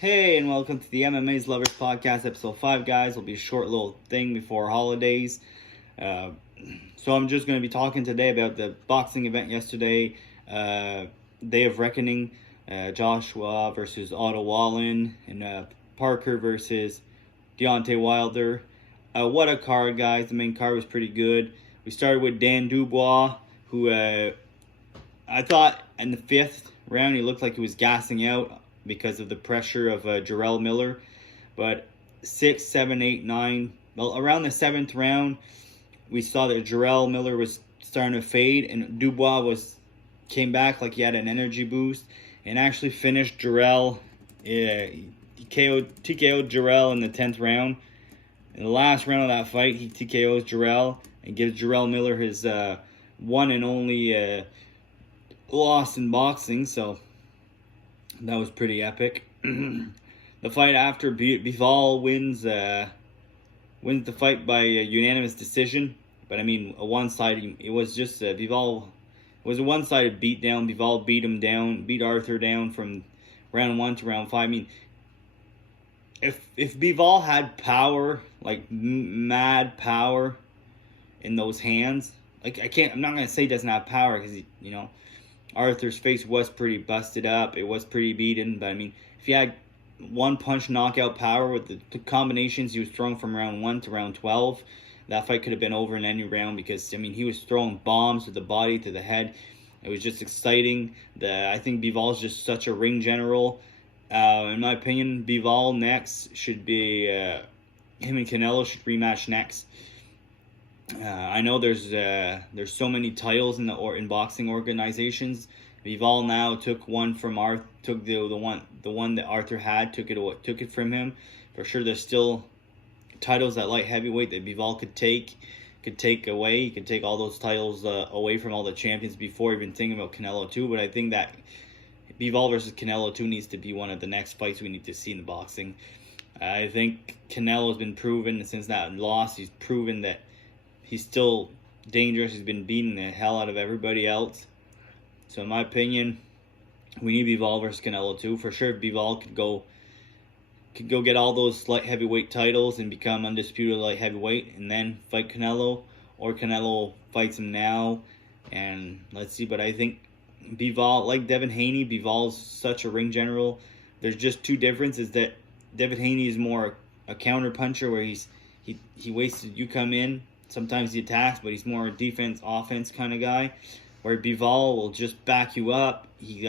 Hey, and welcome to the MMA's Lovers Podcast, episode 5, guys. It'll be a short little thing before holidays. So I'm just going to be talking today about the boxing event yesterday, Day of Reckoning, Joshua versus Otto Wallin, and Parker versus Deontay Wilder. What a card, guys. The main card was pretty good. We started with Dan Dubois, who I thought in the 5th round he looked like he was gassing out because of the pressure of Jarrell Miller. But 6, 7, 8, 9, well, around the 7th round, we saw that Jarrell Miller was starting to fade, and Dubois came back like he had an energy boost and actually finished Jarrell. He TKO'd Jarrell in the 10th round. In the last round of that fight, he TKO's Jarrell and gives Jarrell Miller his one and only loss in boxing. So that was pretty epic. The fight after, Bivol wins the fight by a unanimous decision. But I mean, it was just Bivol was a one-sided beatdown. Bivol beat Arthur down from round 1 to round 5. I mean, if Bivol had power, like mad power in those hands, I'm not gonna say he doesn't have power, because Arthur's face was pretty busted up. It was pretty beaten. But I mean, if he had one punch knockout power with the combinations he was throwing from round 1 to round 12, that fight could have been over in any round, because I mean, he was throwing bombs to the body, to the head. It was just exciting. I think Bivol's just such a ring general. In my opinion, Bivol next should be him and Canelo should rematch next. I know there's so many titles in boxing organizations. Bivol now took one from the one that Arthur had, took it from him. For sure, there's still titles at light heavyweight that Bivol could take away. He could take all those titles away from all the champions before even thinking about Canelo 2. But I think that Bivol versus Canelo 2 needs to be one of the next fights we need to see in the boxing. I think Canelo's been proven since that loss. He's proven that he's still dangerous. He's been beating the hell out of everybody else. So in my opinion, we need Bivol versus Canelo 2. For sure, Bivol could go get all those light heavyweight titles and become undisputed light heavyweight and then fight Canelo, or Canelo fights him now, and let's see. But I think Bivol, like Devin Haney, Bivol's such a ring general. There's just two differences, that Devin Haney is more a counter puncher, where he waits till you come in. Sometimes he attacks, but he's more a defense, offense kind of guy. Where Bivol will just back you up. He's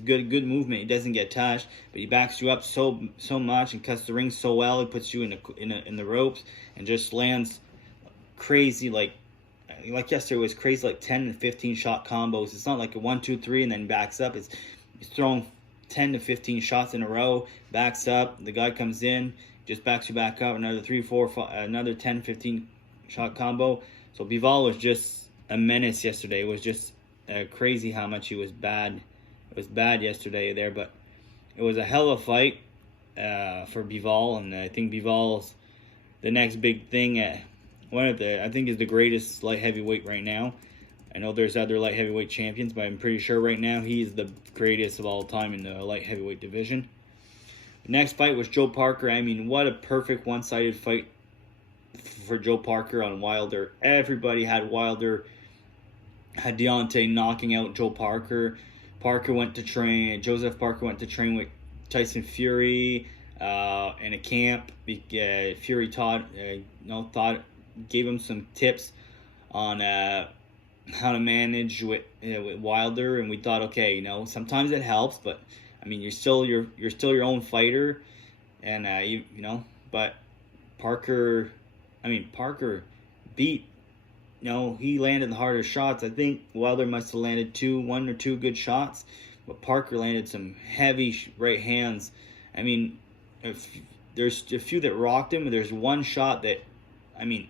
good movement. He doesn't get touched, but he backs you up so much and cuts the ring so well. He puts you in the ropes and just lands crazy, like yesterday was crazy, like 10 and 15 shot combos. It's not like a 1, 2, 3 and then backs up. He's throwing 10 to 15 shots in a row, backs up. The guy comes in, just backs you back up. Another 3, 4, 5, another 10, 15 shot combo. So Bivol was just a menace yesterday. It was just crazy how much he was bad. It was bad yesterday there, but it was a hell of a fight for Bivol, and I think Bivol's the next big thing. I think is the greatest light heavyweight right now. I know there's other light heavyweight champions, but I'm pretty sure right now he's the greatest of all time in the light heavyweight division. The next fight was Joe Parker. I mean, what a perfect one-sided fight for Joe Parker on Wilder. Everybody had Wilder, had Deontay knocking out Joe Parker. Joseph Parker went to train with Tyson Fury in a camp. Fury gave him some tips on how to manage with Wilder, and we thought, okay, sometimes it helps, but I mean, you're still your own fighter, and but Parker beat. He landed the hardest shots. I think Wilder must have landed 1 or 2 good shots, but Parker landed some heavy right hands. I mean, if there's a few that rocked him, but there's one shot that, I mean,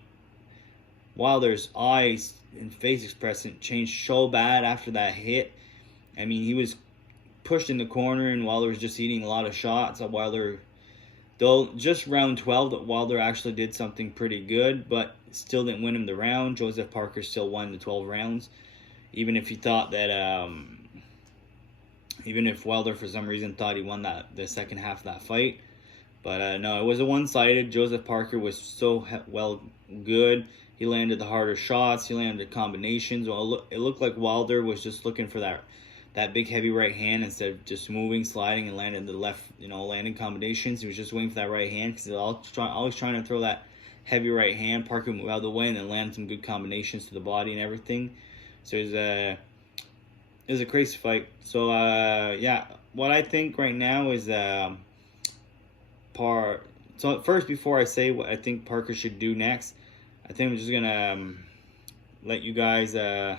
Wilder's eyes and face expression changed so bad after that hit. I mean, he was pushed in the corner, and Wilder was just eating a lot of shots. Though just round 12, that Wilder actually did something pretty good, but still didn't win him the round. Joseph Parker still won the 12 rounds, even if he thought that even if Wilder for some reason thought he won the second half of that fight. But no, it was a one-sided. Joseph Parker was so good. He landed the harder shots. He landed the combinations. Well, it looked like Wilder was just looking for that big heavy right hand instead of just moving, sliding, and landing the left, landing combinations. He was just waiting for that right hand because he was always trying to throw that heavy right hand. Parker moved out of the way and then landed some good combinations to the body and everything. So it was a crazy fight. So yeah, what I think right now is So first, before I say what I think Parker should do next, I think I'm just gonna let you guys. I'm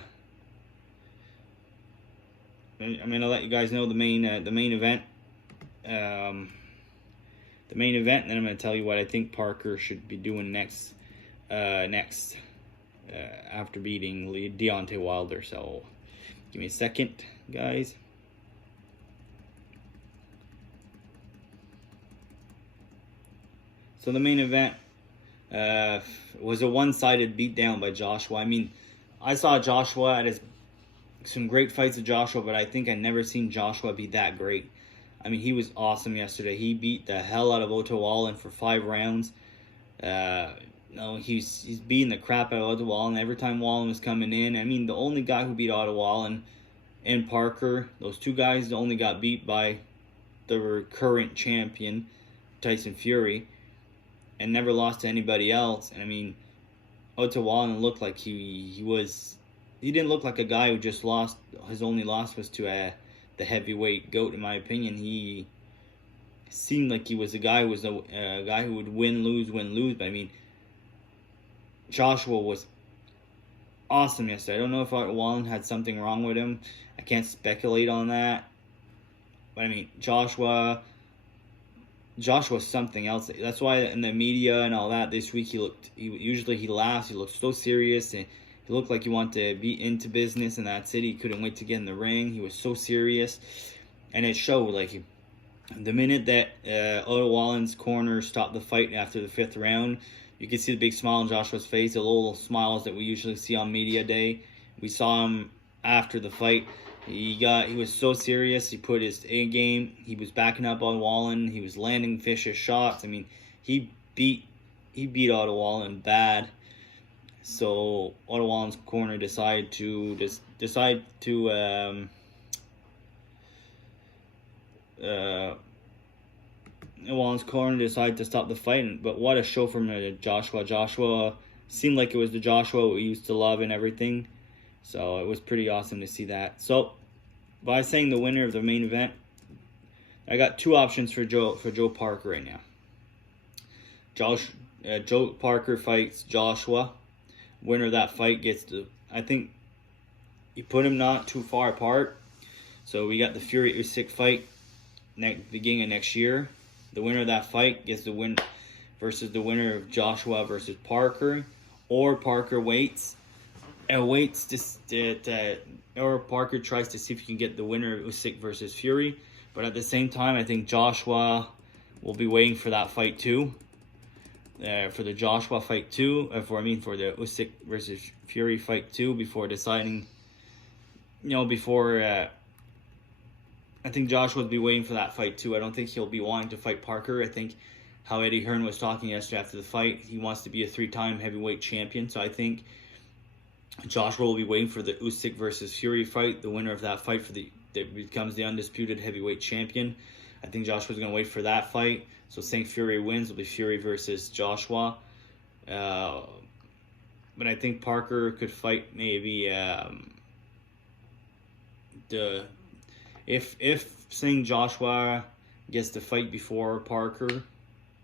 gonna let you guys know the main event. The main event, and then I'm gonna tell you what I think Parker should be doing next. After beating Deontay Wilder. So give me a second, guys. So the main event was a one-sided beatdown by Joshua. I mean, I saw Joshua at some great fights of Joshua, but I think I never seen Joshua be that great. I mean, he was awesome yesterday. He beat the hell out of Otto Wallin for 5 rounds. He's beating the crap out of Otto Wallin every time Wallin was coming in. I mean, the only guy who beat Otto Wallin and Parker, those two guys only got beat by the current champion, Tyson Fury, and never lost to anybody else. And I mean, Otto Wallin looked like he didn't look like a guy who just lost. His only loss was to the heavyweight GOAT, in my opinion. He seemed like he was a guy who was a guy who would win, lose. But I mean, Joshua was awesome yesterday. I don't know if Wallin had something wrong with him. I can't speculate on that. But I mean, Joshua's something else. That's why in the media and all that this week usually he laughs. He looked so serious, and he looked like he wanted to be into business, and that's it. He couldn't wait to get in the ring. He was so serious, and it showed. Like, the minute that Otto Wallin's corner stopped the fight after the 5th round, you could see the big smile on Joshua's face, the little smiles that we usually see on media day. We saw him after the fight. He was so serious. He put his A game. He was backing up on Wallin. He was landing vicious shots. I mean, he beat Otto Wallin bad. So Otto Wallin's corner decided to Wallin's corner decided to stop the fight. But what a show from Joshua. Joshua seemed like it was the Joshua we used to love and everything. So it was pretty awesome to see that. So by saying the winner of the main event, I got 2 options for Joe Parker right now. Joe Parker fights Joshua. Winner of that fight gets I think you put them not too far apart. So we got the Fury Usyk fight beginning of next year. The winner of that fight gets the win versus the winner of Joshua versus Parker, or Parker waits or Parker tries to see if he can get the winner of Usyk versus Fury. But at the same time, I think Joshua will be waiting for that fight too. For the Joshua fight too, for the Usyk versus Fury fight too, before deciding, I think Joshua will be waiting for that fight too. I don't think he'll be wanting to fight Parker. I think how Eddie Hearn was talking yesterday after the fight, he wants to be a 3-time heavyweight champion. So I think Joshua will be waiting for the Usyk versus Fury fight, the winner of that fight that becomes the undisputed heavyweight champion. I think Joshua's going to wait for that fight. So saying Fury wins will be Fury versus Joshua. But I think Parker could fight maybe if saying Joshua gets the fight before Parker,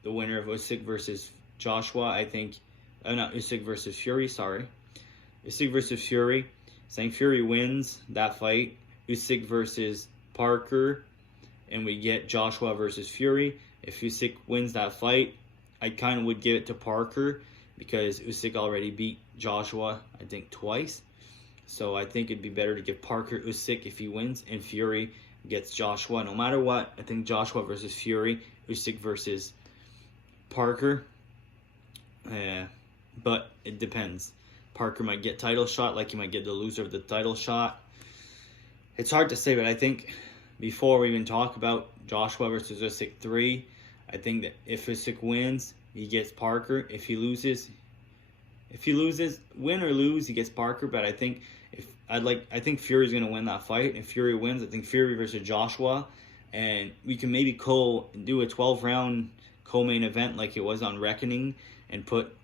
the winner of Usyk versus Joshua, I think not Usyk versus Fury, sorry. Usyk versus Fury, saying Fury wins that fight. Usyk versus Parker, and we get Joshua versus Fury. If Usyk wins that fight, I kind of would give it to Parker because Usyk already beat Joshua, I think, twice. So I think it'd be better to give Parker Usyk if he wins, and Fury gets Joshua. No matter what, I think Joshua versus Fury, Usyk versus Parker. But it depends. Parker might get title shot, like he might get the loser of the title shot. It's hard to say, but I think before we even talk about Joshua versus Usyk 3, I think that if Usyk wins, he gets Parker. If he loses, win or lose, he gets Parker. But I think I think Fury's gonna win that fight. If Fury wins, I think Fury versus Joshua, and we can maybe do a 12-round co-main event like it was on Reckoning, and put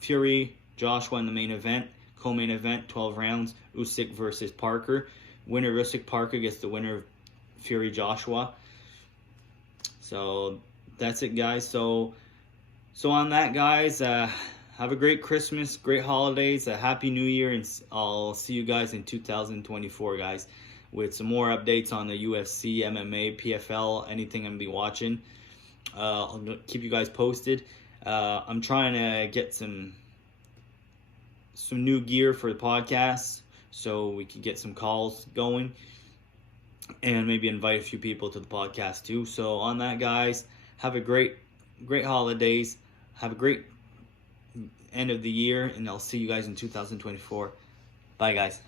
Fury Joshua in the main event, co-main event, 12 rounds. Usyk versus Parker. Winner Usyk Parker gets the winner of Fury Joshua. So that's it, guys. So on that, guys, have a great Christmas, great holidays, a happy New Year, and I'll see you guys in 2024, guys, with some more updates on the UFC, MMA, PFL, anything I'm gonna be watching. I'll keep you guys posted. I'm trying to get some new gear for the podcast so we can get some calls going, and maybe invite a few people to the podcast too. So on that, guys, have a great holidays. Have a great end of the year, and I'll see you guys in 2024. Bye, guys.